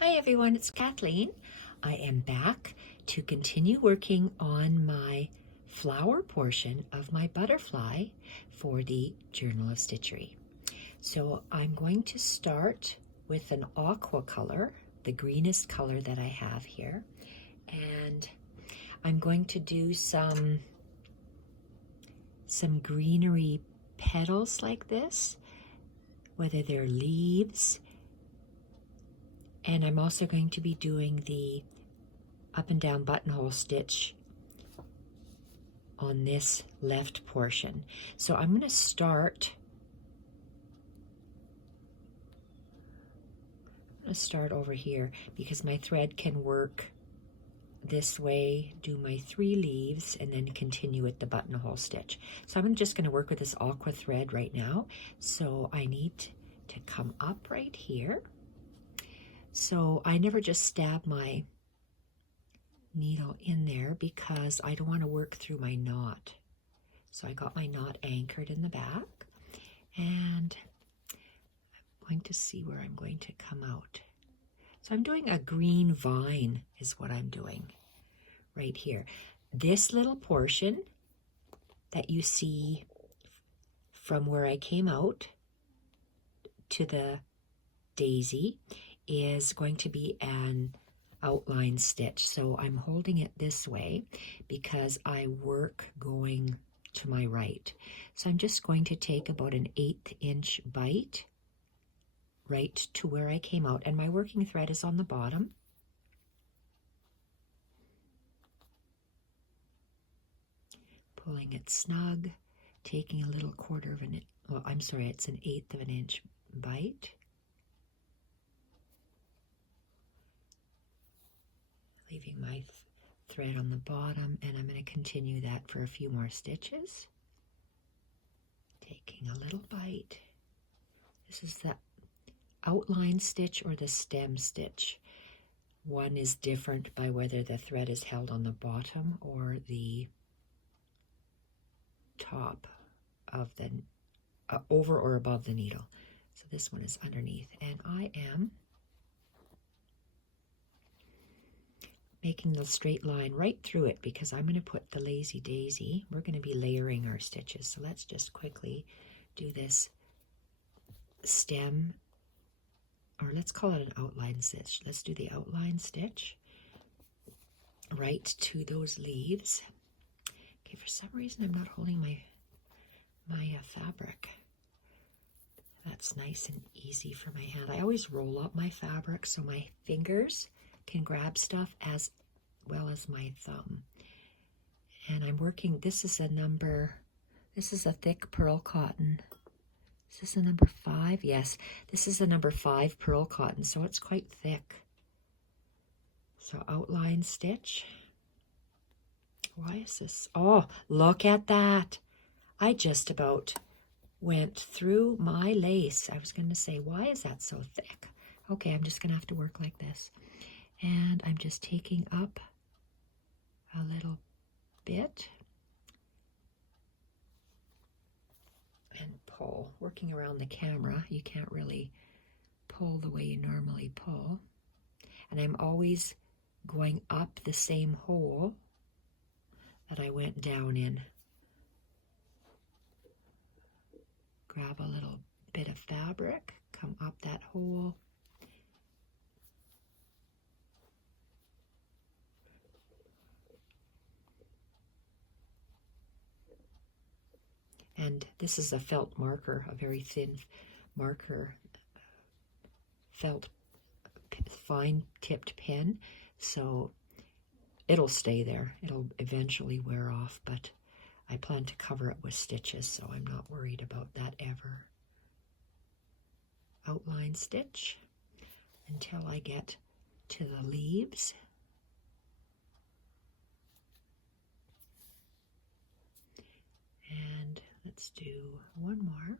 Hi everyone, it's Kathleen. I am back to continue working on my flower portion of my butterfly for the Journal of Stitchery. So I'm going to start with an aqua color, the greenest color that I have here, and I'm going to do some greenery petals like this, whether they're leaves. And I'm also going to be doing the up and down buttonhole stitch on this left portion. So I'm going to start over here because my thread can work this way, do my 3 leaves, and then continue with the buttonhole stitch. So I'm just going to work with this aqua thread right now. So I need to come up right here. So I never just stab my needle in there because I don't want to work through my knot. So I got my knot anchored in the back, and I'm going to see where I'm going to come out. So I'm doing a green vine is what I'm doing right here. This little portion that you see from where I came out to the daisy is going to be an outline stitch. So I'm holding it this way because I work going to my right. So I'm just going to take about an 1/8 inch bite right to where I came out, and my working thread is on the bottom. Pulling it snug, taking a little it's an 1/8 of an inch bite. Leaving my thread on the bottom, and I'm going to continue that for a few more stitches. Taking a little bite. This is the outline stitch or the stem stitch. One is different by whether the thread is held on the bottom or the top of the over or above the needle. So this one is underneath, and I am making the straight line right through it because I'm going to put the lazy daisy. We're going to be layering our stitches. So let's just quickly do this stem, or let's call it an outline stitch. Let's do the outline stitch right to those leaves. Okay, for some reason I'm not holding my fabric. That's nice and easy for my hand. I always roll up my fabric so my fingers can grab stuff as well as my thumb. And I'm working, this is a thick pearl cotton. Is this a number 5? Yes, this is a number 5 pearl cotton, so it's quite thick. So outline stitch. Why is this? Oh, look at that. I just about went through my lace. I was going to say, why is that so thick? Okay, I'm just going to have to work like this. And I'm just taking up a little bit and pull. Working around the camera, you can't really pull the way you normally pull. And I'm always going up the same hole that I went down in. Grab a little bit of fabric, come up that hole. And this is a felt marker, a very thin marker, felt fine tipped pen, so it'll stay there. It'll eventually wear off, but I plan to cover it with stitches, so I'm not worried about that ever. Outline stitch until I get to the leaves. And let's do one more.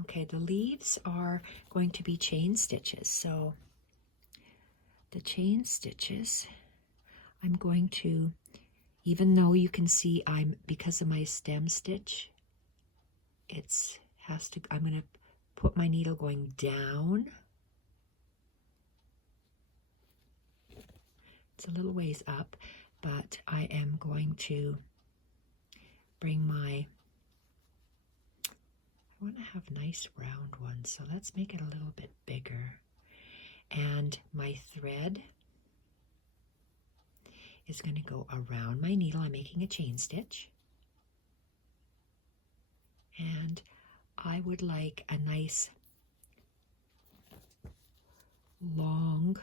Okay, the leaves are going to be chain stitches. So the chain stitches, I'm going to, even though you can see because of my stem stitch, it's has to, I'm going to put my needle going down. It's a little ways up, but I am going to bring my, I want to have nice round ones, so let's make it a little bit bigger. And my thread is going to go around my needle. I'm making a chain stitch. And I would like a nice long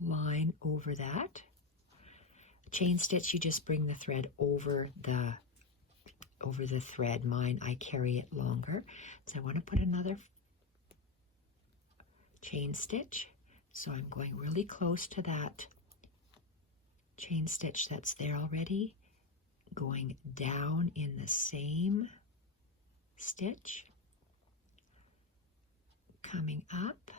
line over that. Chain stitch, you just bring the thread over the thread. Mine, I carry it longer. So I want to put another chain stitch. So I'm going really close to that chain stitch that's there already, going down in the same stitch, coming up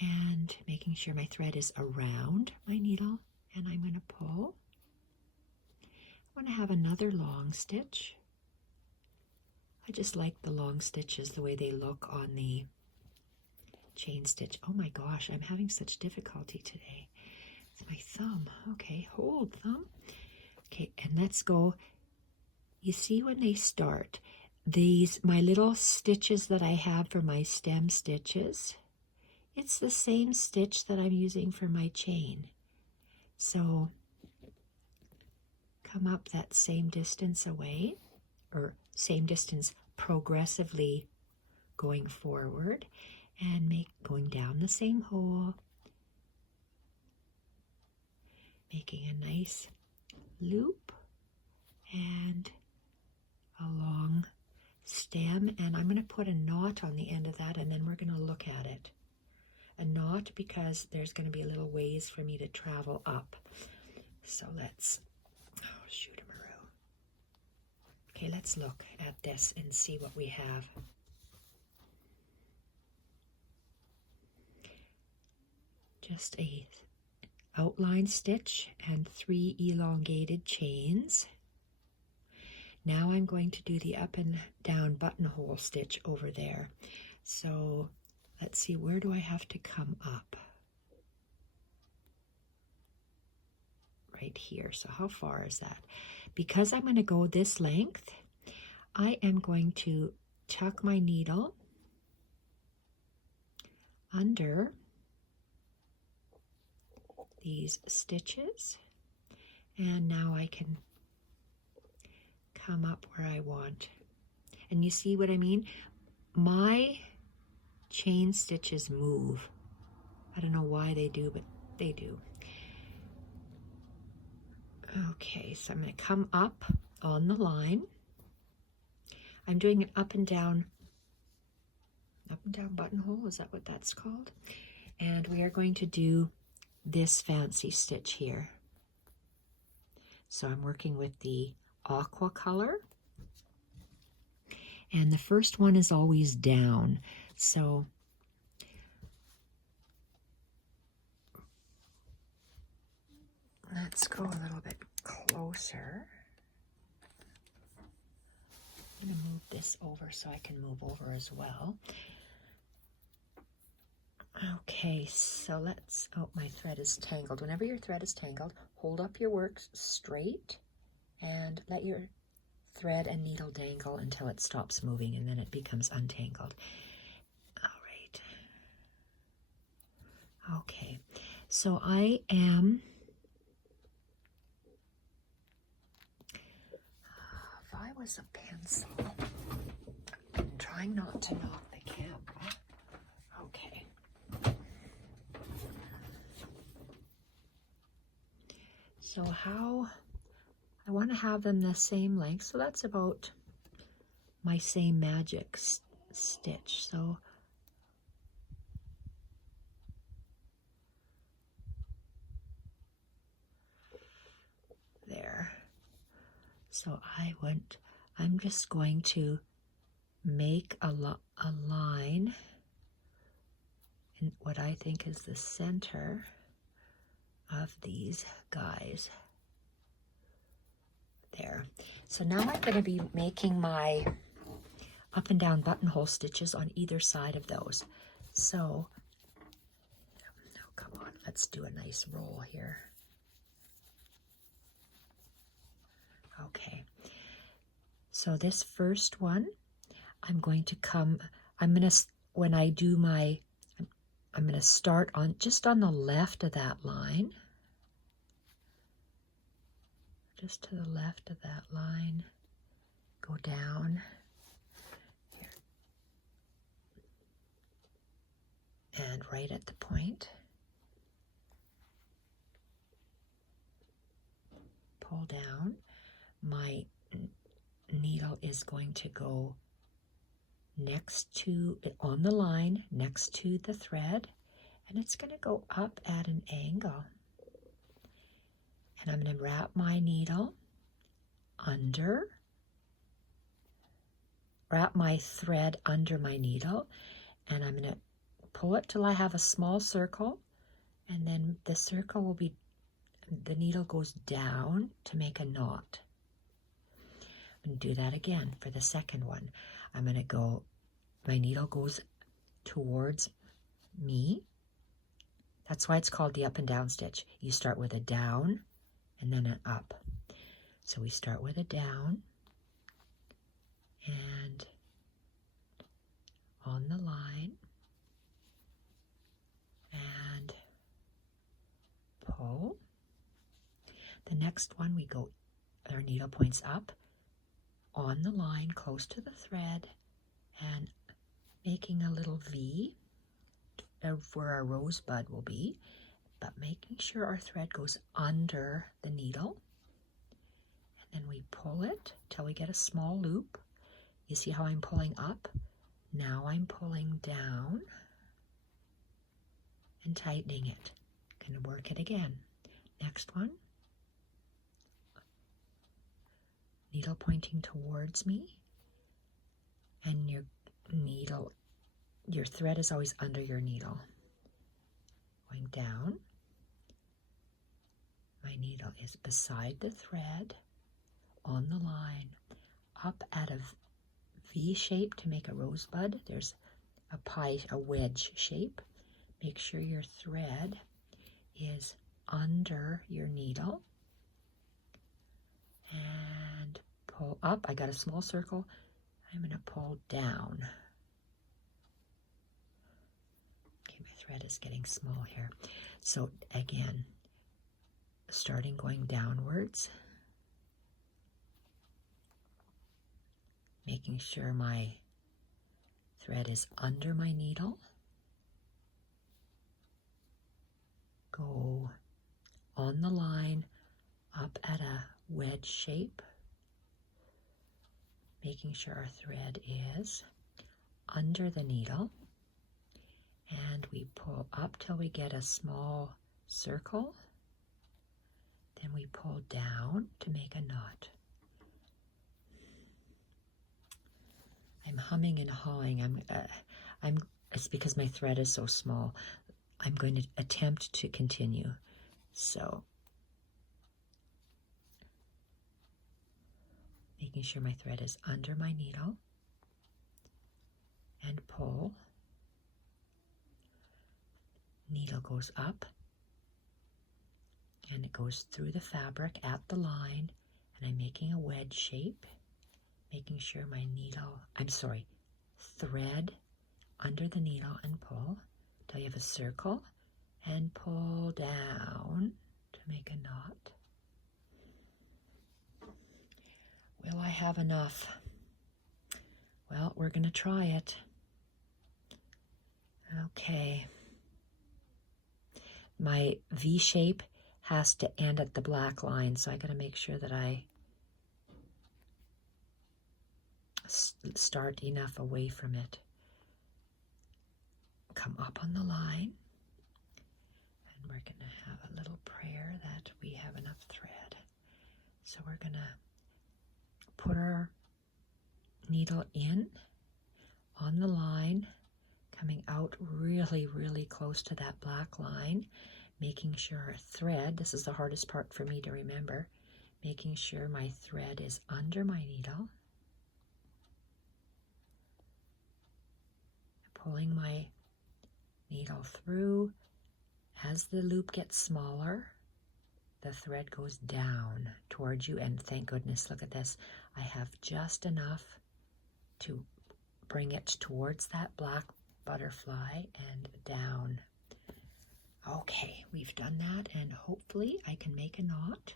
and making sure my thread is around my needle, and I'm going to pull. I want to have another long stitch. I just like the long stitches, the way they look on the chain stitch. Oh my gosh, I'm having such difficulty today. It's my thumb. Okay, hold thumb. Okay, and let's go. You see when they start, these, my little stitches that I have for my stem stitches, it's the same stitch that I'm using for my chain. So come up that same distance away, or same distance progressively going forward, and going down the same hole, making a nice loop and a long stem, and I'm going to put a knot on the end of that, and then we're going to look at it. A knot because there's going to be a little ways for me to travel up. So let's, oh shoot a maroo. Okay, let's look at this and see what we have. Just a outline stitch and 3 elongated chains. Now I'm going to do the up and down buttonhole stitch over there. So let's see, where do I have to come up? Right here. So how far is that? Because I'm going to go this length, I am going to tuck my needle under these stitches, and now I can come up where I want. And you see what I mean? My chain stitches move. I don't know why they do, but they do. Okay, so I'm going to come up on the line. I'm doing an up and down buttonhole, is that what that's called? And we are going to do this fancy stitch here. So I'm working with the aqua color, and the first one is always down. So let's go a little bit closer. I'm going to move this over so I can move over as well. Okay, so let's, oh, my thread is tangled. Whenever your thread is tangled, hold up your work straight and let your thread and needle dangle until it stops moving, and then it becomes untangled. All right. Okay, so I am, if I was a pencil, I'm trying not to knock the camera. Okay. So how, I want to have them the same length, so that's about my same magic stitch. So there. So I'm just going to make a line in what I think is the center of these guys there. So now I'm going to be making my up and down buttonhole stitches on either side of those. So, no, come on, let's do a nice roll here. Okay, so this first one, I'm going to when I do my, I'm going to start on just on the left of that line. Just to the left of that line, go down. And right at the point, pull down. My needle is going to go on the line next to the thread, and it's going to go up at an angle. And I'm going to wrap my needle wrap my thread under my needle, and I'm going to pull it till I have a small circle, and then the circle will be, the needle goes down to make a knot. I'm going to do that again for the second one. I'm going to go, my needle goes towards me. That's why it's called the up and down stitch. You start with a down and then an up. So we start with a down and on the line and pull. The next one we go, our needle points up on the line close to the thread and making a little V where our rosebud will be, but making sure our thread goes under the needle. And then we pull it till we get a small loop. You see how I'm pulling up? Now I'm pulling down and tightening it. Gonna work it again. Next one. Needle pointing towards me, and your thread is always under your needle. Going down, my needle is beside the thread, on the line, up at a V shape to make a rosebud. There's a wedge shape. Make sure your thread is under your needle. And pull up. I got a small circle. I'm going to pull down. Okay, my thread is getting small here. So again, starting going downwards, making sure my thread is under my needle. Go on the line, up at a wedge shape, making sure our thread is under the needle, and we pull up till we get a small circle, then we pull down to make a knot. I'm humming and hawing. It's because my thread is so small. I'm going to attempt to continue. So making sure my thread is under my needle and pull. Needle goes up and it goes through the fabric at the line, and I'm making a wedge shape, making sure my thread under the needle and pull till you have a circle and pull down to make a knot. Will I have enough? Well, we're going to try it. Okay. My V shape has to end at the black line, so I got to make sure that I start enough away from it. Come up on the line, and we're going to have a little prayer that we have enough thread. So we're going to put our needle in on the line, coming out really, really close to that black line, making sure our thread, this is the hardest part for me to remember, making sure my thread is under my needle, pulling my needle through. As the loop gets smaller, the thread goes down towards you, and thank goodness, look at this, I have just enough to bring it towards that black butterfly and down. Okay, we've done that, and hopefully I can make a knot.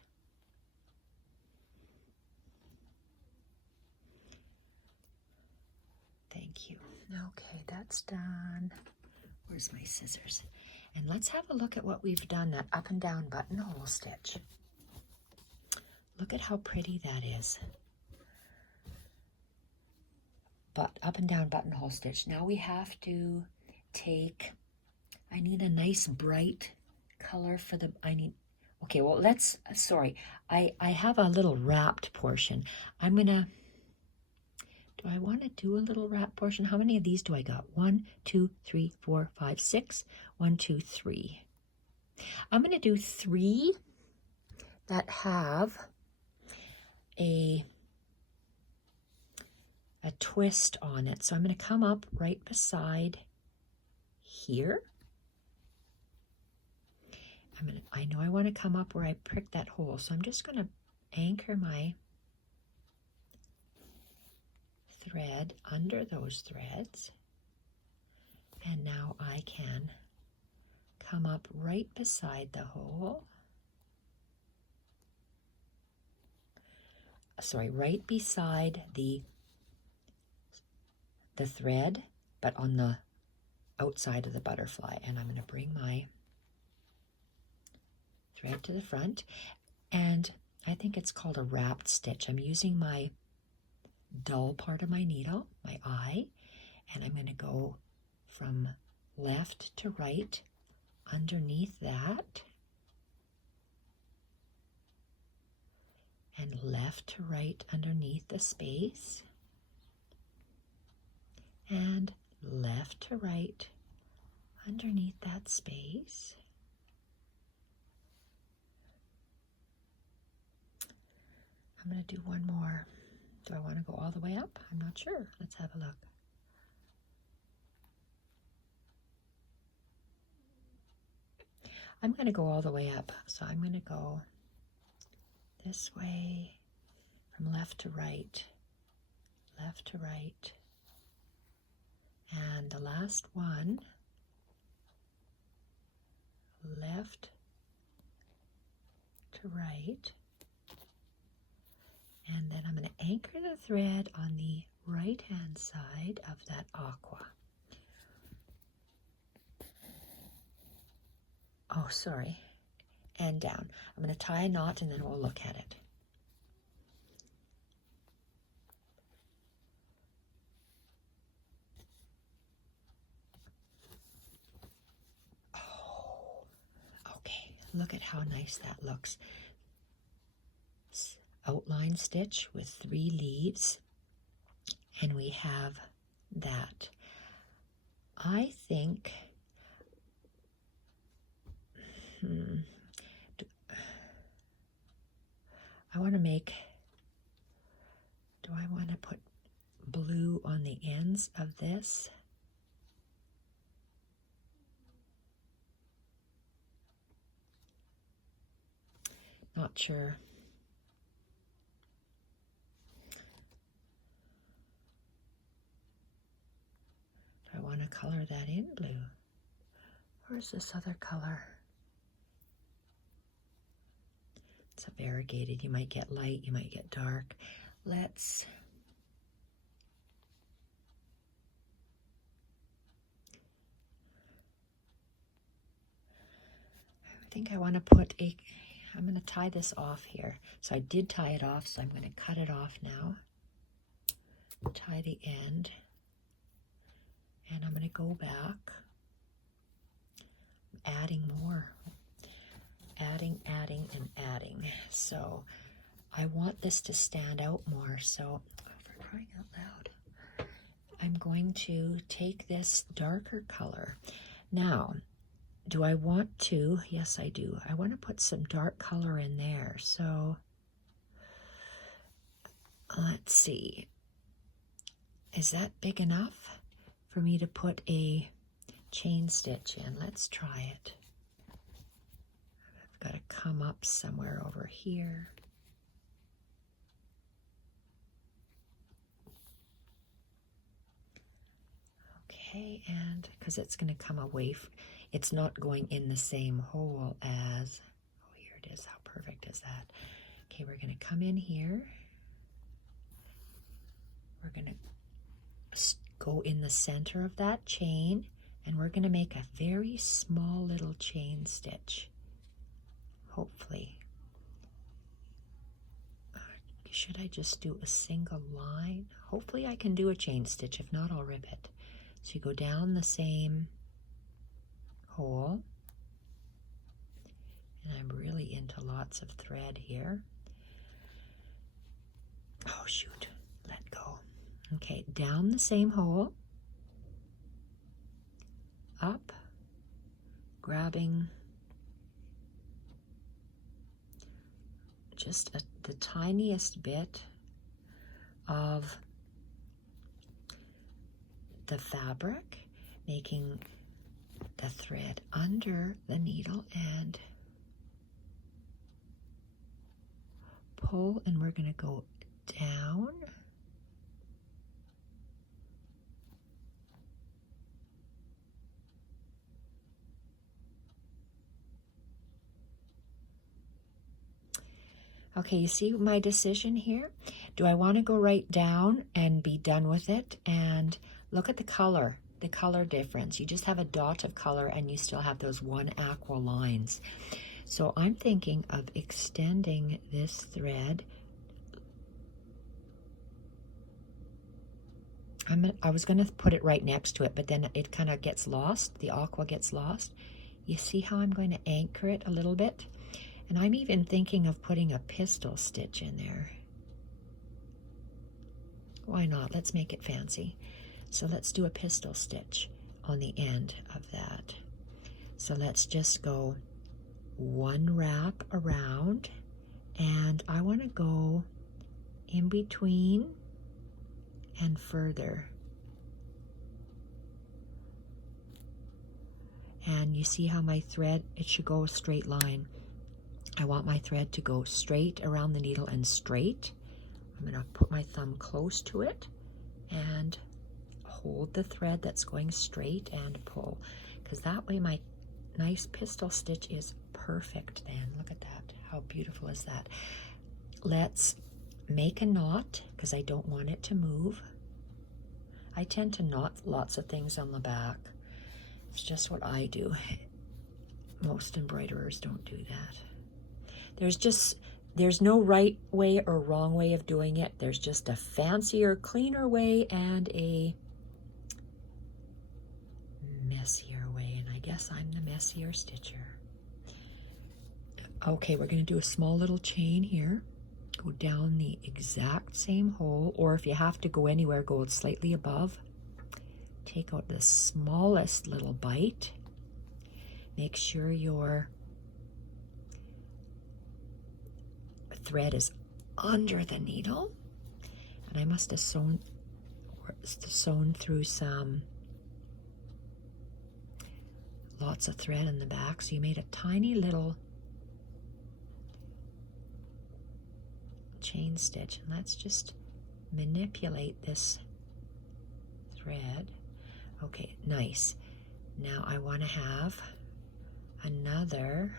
Thank you. Okay, that's done. Where's my scissors? And let's have a look at what we've done, that up and down buttonhole stitch. Look at how pretty that is. But up and down buttonhole stitch. Now we have to take, I need a nice bright color for the, okay, well let's, sorry, I have a little wrapped portion. I'm gonna, do I want to do a little wrap portion? How many of these do I got? 1, 2, 3, 4, 5, 6. 1, 2, 3. I'm going to do 3 that have a twist on it. So I'm going to come up right beside here. I know I want to come up where I pricked that hole. So I'm just going to anchor my thread under those threads, and now I can come up right beside the hole, right beside the thread, but on the outside of the butterfly, and I'm going to bring my thread to the front, and I think it's called a wrapped stitch. I'm using my dull part of my needle, my eye, and I'm going to go from left to right underneath that, and left to right underneath the space, and left to right underneath that space. I'm going to do one more. Do I want to go all the way up? I'm not sure. Let's have a look. I'm going to go all the way up. So I'm going to go this way from left to right, and the last one, left to right. And then I'm going to anchor the thread on the right-hand side of that aqua. Oh, sorry. And down. I'm going to tie a knot and then we'll look at it. Oh, okay. Look at how nice that looks. Outline stitch with 3 leaves, and we have that. I think I want to make, do I want to put blue on the ends of this? Not sure. I want to color that in blue. Where's this other color? It's a variegated. You might get light, you might get dark. Let's I think I want to put a, I'm going to tie this off here. So I did tie it off, so I'm going to cut it off now. Tie the end. And I'm going to go back, adding more, adding, and adding. So I want this to stand out more. So, for crying out loud, I'm going to take this darker color. Now, do I want to? Yes, I do. I want to put some dark color in there. So Let's see. Is that big enough for me to put a chain stitch in? Let's try it. I've got to come up somewhere over here. Okay, and because it's going to come away, it's not going in the same hole as, oh, here it is. How perfect is that? Okay, we're going to come in here. We're going to go in the center of that chain, and we're going to make a very small little chain stitch, hopefully. Should I just do a single line? Hopefully I can do a chain stitch. If not, I'll rip it. So you go down the same hole, and I'm really into lots of thread here. Oh shoot, let go. Okay, down the same hole, up, grabbing just the tiniest bit of the fabric, making the thread under the needle, and pull, and we're going to go down. Okay, you see my decision here? Do I want to go right down and be done with it? And look at the color difference. You just have a dot of color and you still have those one aqua lines. So I'm thinking of extending this thread. I was going to put it right next to it, but then it kind of gets lost. The aqua gets lost. You see how I'm going to anchor it a little bit? And I'm even thinking of putting a pistol stitch in there. Why not? Let's make it fancy. So let's do a pistol stitch on the end of that. So let's just go one wrap around, and I want to go in between and further. And you see how my thread, it should go a straight line. I want my thread to go straight around the needle and straight. I'm going to put my thumb close to it and hold the thread that's going straight and pull, because that way my nice pistol stitch is perfect then. Look at that. How beautiful is that? Let's make a knot, because I don't want it to move. I tend to knot lots of things on the back. It's just what I do. Most embroiderers don't do that. There's no right way or wrong way of doing it. There's just a fancier, cleaner way and a messier way, and I guess I'm the messier stitcher. Okay, we're going to do a small little chain here. Go down the exact same hole, or if you have to go anywhere, go slightly above. Take out the smallest little bite. Make sure your thread is under the needle, and I must have sewn through some lots of thread in the back, so you made a tiny little chain stitch. And let's just manipulate this thread. Okay, nice. Now I want to have another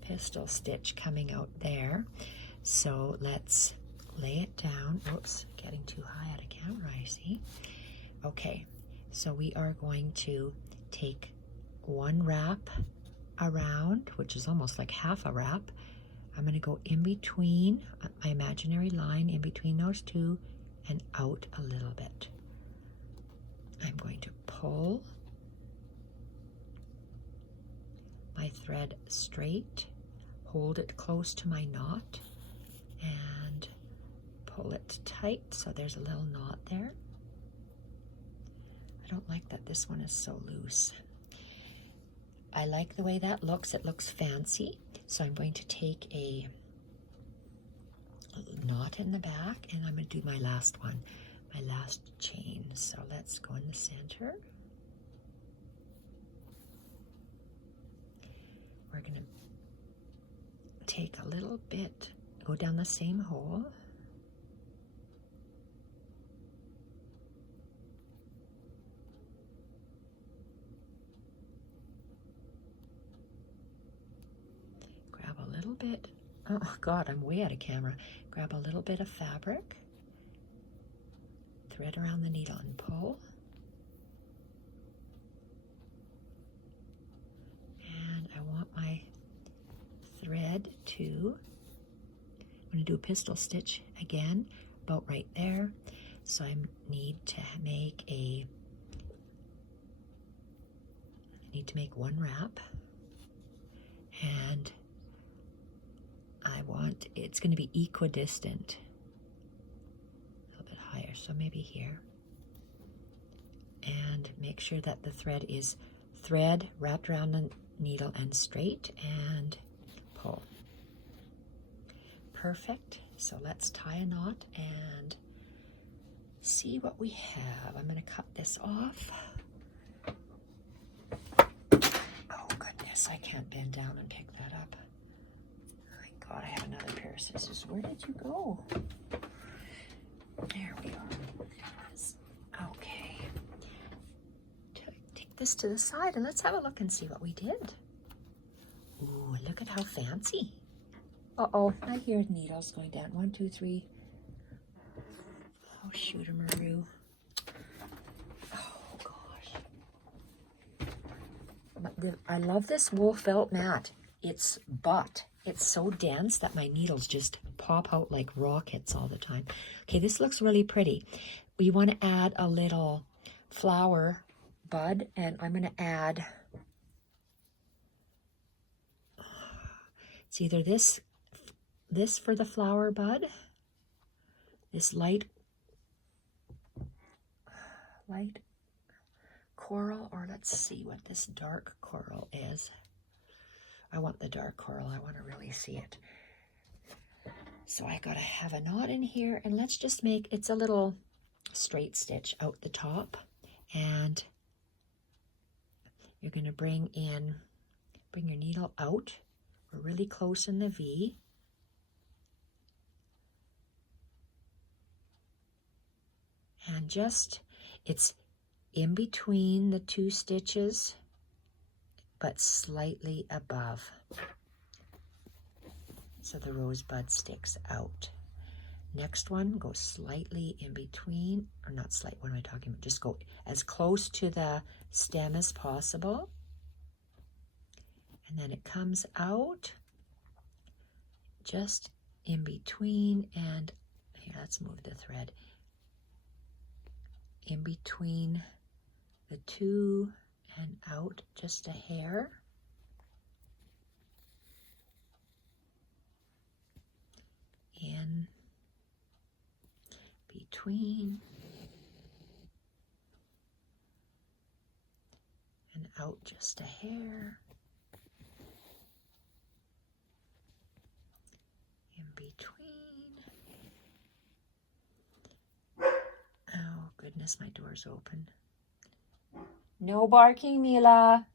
pistol stitch coming out there, so let's lay it down. Oops, getting too high out of camera, I see. Okay, so we are going to take one wrap around, which is almost like half a wrap. I'm going to go in between my imaginary line, in between those two, and out a little bit. I'm going to pull my thread straight, hold it close to my knot, and pull it tight so there's a little knot there. I don't like that this one is so loose. I like the way that looks. It looks fancy. So I'm going to take a knot in the back, and I'm going to do my last one, my last chain. So let's go in the center. We're going to take a little bit, go down the same hole. Grab a little bit, oh God, I'm way out of camera. Grab a little bit of fabric, thread around the needle and pull. And I want my thread to, I'm going to do a pistol stitch again, about right there. So I need to make one wrap, and I want, it's going to be equidistant, a little bit higher, so maybe here. And make sure that the thread is wrapped around the needle and straight, and pull. Perfect. So let's tie a knot and see what we have. I'm going to cut this off. Oh goodness, I can't bend down and pick that up. My God, I have another pair of scissors. Where did you go? There we are. Okay. Take this to the side and let's have a look and see what we did. Ooh, look at how fancy. Uh-oh, I hear needles going down. 1, 2, 3. Oh, shooter-maroo. Oh, gosh. I love this wool felt mat. It's so dense that my needles just pop out like rockets all the time. Okay, this looks really pretty. We want to add a little flower bud, and I'm going to add, it's either this for the flower bud, this light coral, or let's see what this dark coral is. I want the dark coral. I want to really see it. So I gotta have a knot in here, and let's just make, it's a little straight stitch out the top, and you're gonna bring your needle out. We're really close in the V. And just, it's in between the 2 stitches, but slightly above. So the rosebud sticks out. Next one, go slightly in between, or not slight, what am I talking about? Just go as close to the stem as possible. And then it comes out just in between, and here, let's move the thread. In between the 2 and out just a hair. In between and out just a hair. In between. Oh goodness, my door's open. No barking, Mila.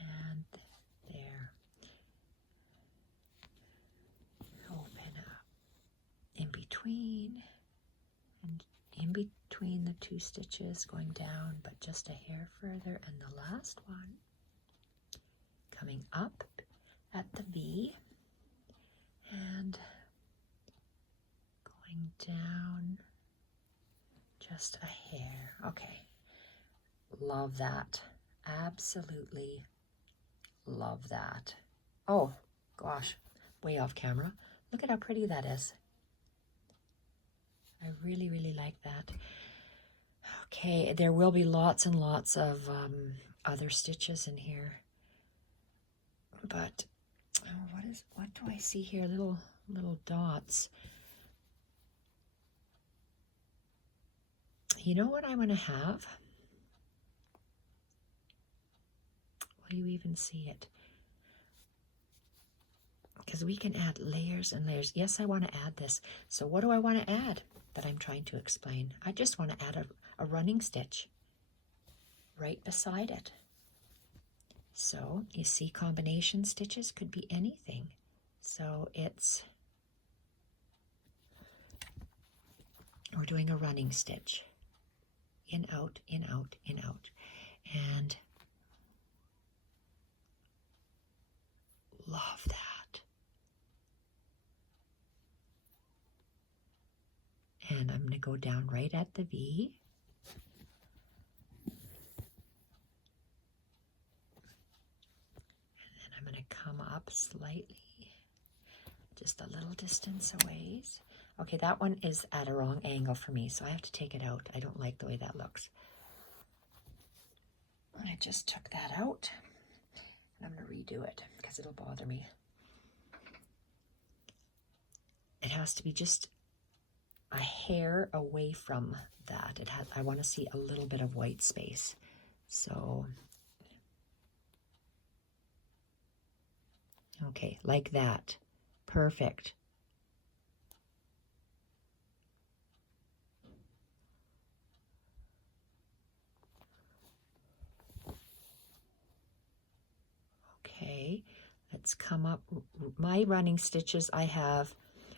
And there. Open up. In between. And in between the 2 stitches going down, but just a hair further. And the last one coming up at the V. And going down just a hair. Okay, love that. Absolutely love that. Oh gosh, way off camera. Look at how pretty that is. I really, really like that. Okay, there will be lots and lots of other stitches in here, but what do I see here? Little dots. You know what I'm going to have? Will you even see it? because we can add layers and layers. Yes, I want to add this. So what do I want to add that I'm trying to explain? I just want to add a running stitch right beside it. So you see, combination stitches could be anything. So we're doing a running stitch. In, out, in, out, in, out. And love that. And I'm going to go down right at the V. And then I'm going to come up slightly, just a little distance away. Okay, that one is at a wrong angle for me, so I have to take it out. I don't like the way that looks. And I just took that out. I'm going to redo it because it'll bother me. It has to be just a hair away from that. I want to see a little bit of white space. So, okay, like that. Perfect. Okay, let's come up. My running stitches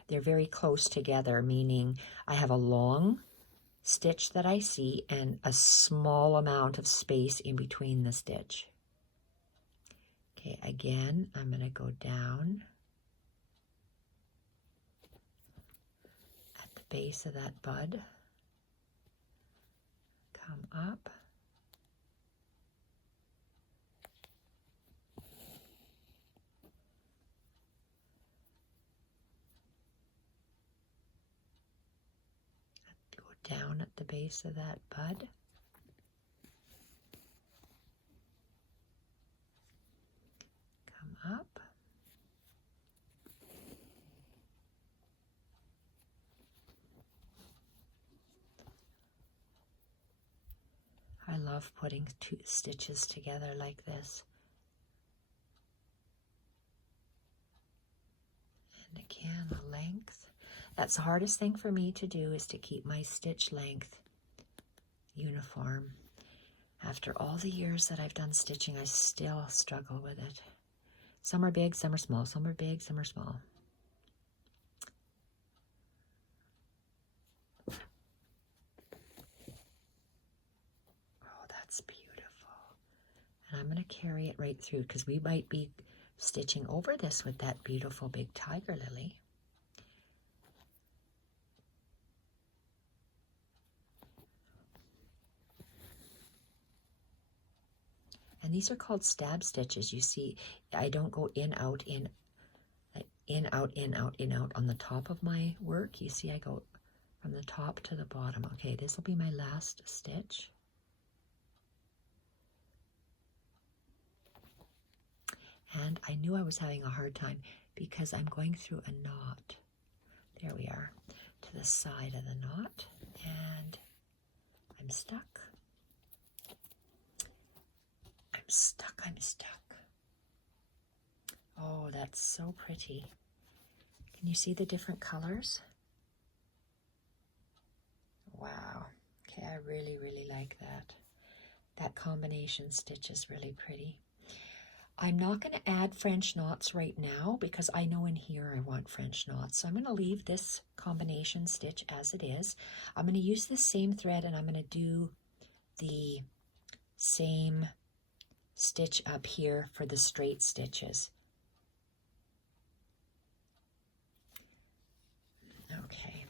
they're very close together, meaning I have a long stitch that I see and a small amount of space in between the stitch. Okay, again, I'm going to go down at the base of that bud, come up. Down at the base of that bud. Come up. I love putting two stitches together like this. And again, a length. That's the hardest thing for me to do, is to keep my stitch length uniform. After all the years that I've done stitching, I still struggle with it. Some are big, some are small. Some are big, some are small. Oh, that's beautiful. And I'm going to carry it right through because we might be stitching over this with that beautiful big tiger lily. And these are called stab stitches. You see, I don't go in, out, in, out, in, out, in, out on the top of my work. You see, I go from the top to the bottom. Okay, this will be my last stitch. And I knew I was having a hard time because I'm going through a knot. There we are, to the side of the knot. And I'm stuck. I'm stuck. Oh, that's so pretty. Can you see the different colors? Wow. Okay, I really, really like that. That combination stitch is really pretty. I'm not going to add French knots right now because I know in here I want French knots. So I'm going to leave this combination stitch as it is. I'm going to use the same thread and I'm going to do the same stitch up here for the straight stitches. Okay.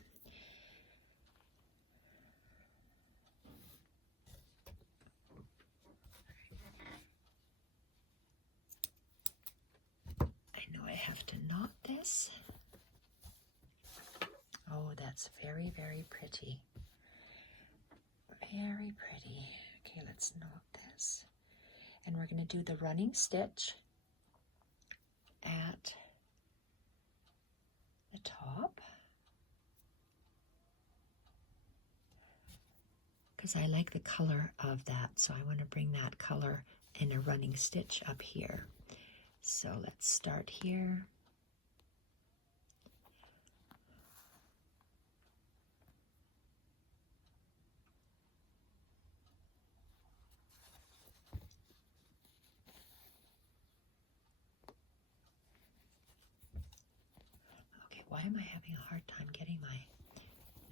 I know I have to knot this. Oh, that's very, very pretty. Very pretty. Okay, let's knot this. And we're going to do the running stitch at the top. Because I like the color of that, so I want to bring that color in a running stitch up here. So let's start here. why am I having a hard time getting my,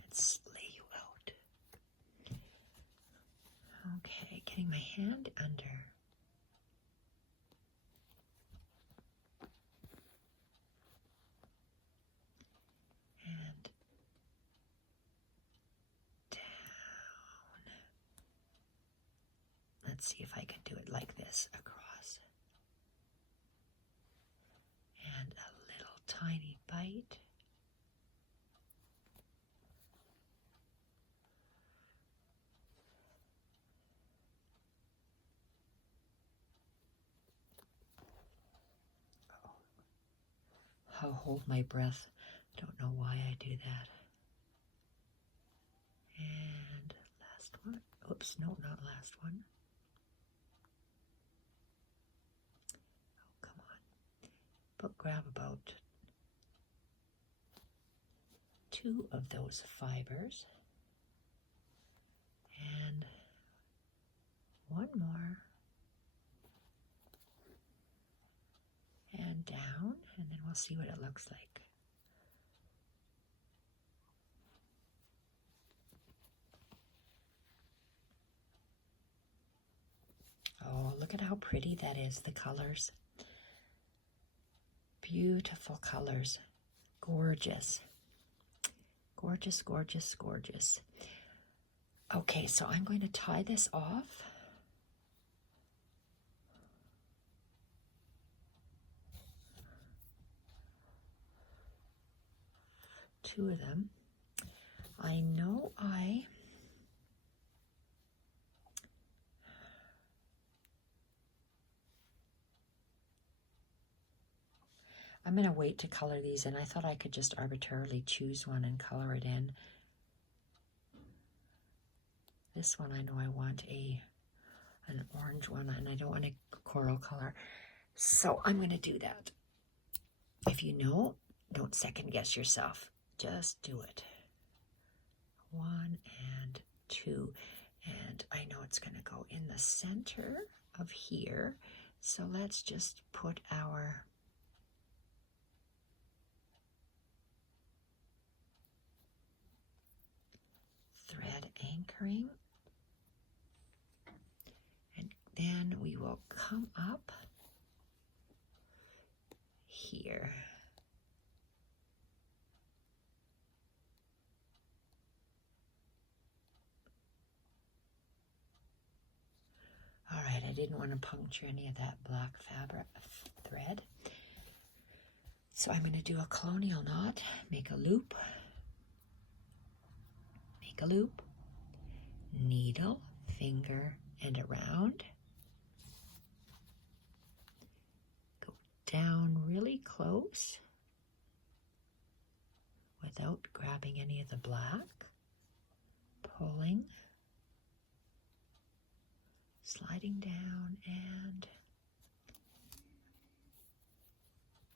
let's lay you out. Okay, getting my hand under. And down. Let's see if I can do it like this, across. And a little tiny bite. I'll hold my breath. Don't know why I do that. And last one. Oops, no, not last one. Oh, come on. But grab about 2 of those fibers. And 1 more. And down, and then we'll see what it looks like. Oh, look at how pretty that is, the colors. Beautiful colors. Gorgeous. Gorgeous, gorgeous, gorgeous. Okay, so I'm going to tie this off. Two of them. I know I'm going to wait to color these in. I thought I could just arbitrarily choose one and color it in. This one I know I want an orange one, and I don't want a coral color. So I'm going to do that. If you know, don't second guess yourself. Just do it. 1 and 2. And I know it's going to go in the center of here. So let's just put our thread anchoring. And then we will come up here. All right, I didn't want to puncture any of that black fabric thread. So I'm going to do a colonial knot, make a loop, needle, finger, and around. Go down really close without grabbing any of the black, pulling, sliding down, and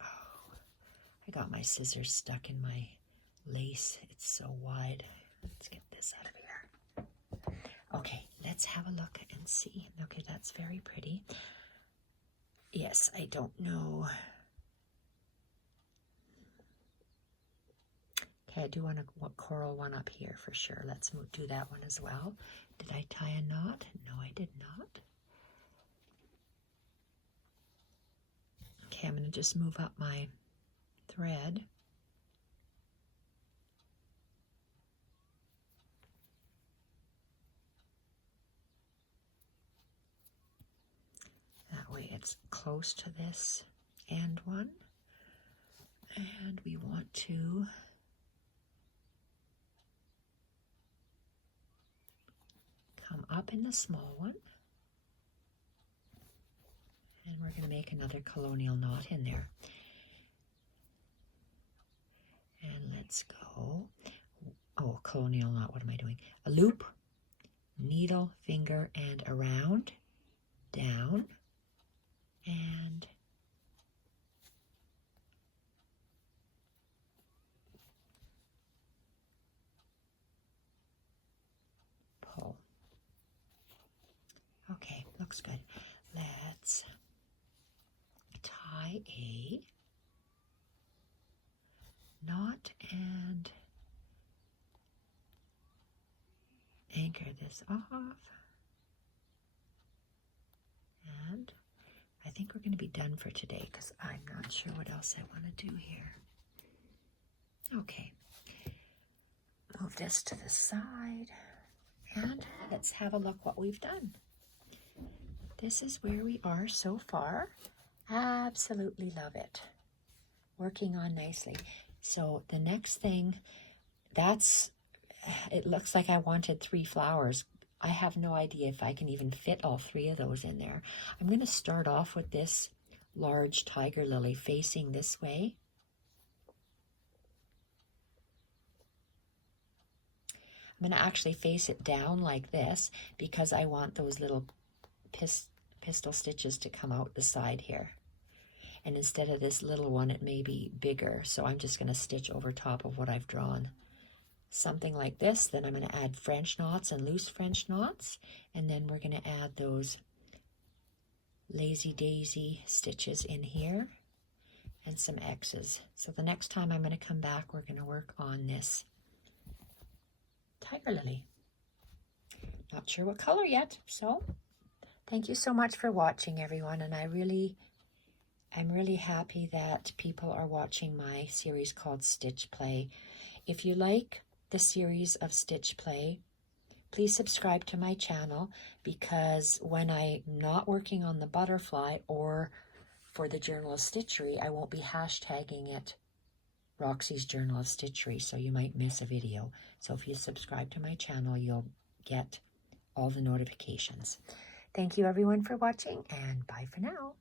oh, I got my scissors stuck in my lace. It's so wide. Let's get this out of here. Okay, let's have a look and see. Okay, that's very pretty. Yes, I don't know. Okay, I do want a coral one up here for sure. Let's do that one as well. Did I tie a knot? No, I did not. Okay, I'm going to just move up my thread. That way it's close to this end one. And we want to come up in the small one. And we're going to make another colonial knot in there. And let's go. Oh, colonial knot, what am I doing? A loop, needle, finger, and around, down, and pull. Okay, looks good. Let's tie a knot anchor this off. And I think we're going to be done for today because I'm not sure what else I want to do here. Okay. Move this to the side. And let's have a look what we've done. This is where we are so far. Absolutely love it. Working on nicely. So the next thing, it looks like I wanted 3 flowers. I have no idea if I can even fit all 3 of those in there. I'm going to start off with this large tiger lily facing this way. I'm going to actually face it down like this because I want those little pistol stitches to come out the side here. And instead of this little one, it may be bigger. So I'm just going to stitch over top of what I've drawn. Something like this. Then I'm going to add French knots and loose French knots. And then we're going to add those lazy daisy stitches in here and some X's. So the next time I'm going to come back, we're going to work on this tiger lily. Not sure what color yet. So thank you so much for watching, everyone. And I'm really happy that people are watching my series called Stitch Play. If you like the series of Stitch Play, please subscribe to my channel, because when I'm not working on the butterfly or for the Journal of Stitchery, I won't be hashtagging it Roxy's Journal of Stitchery, so you might miss a video. So if you subscribe to my channel, you'll get all the notifications. Thank you everyone for watching, and bye for now.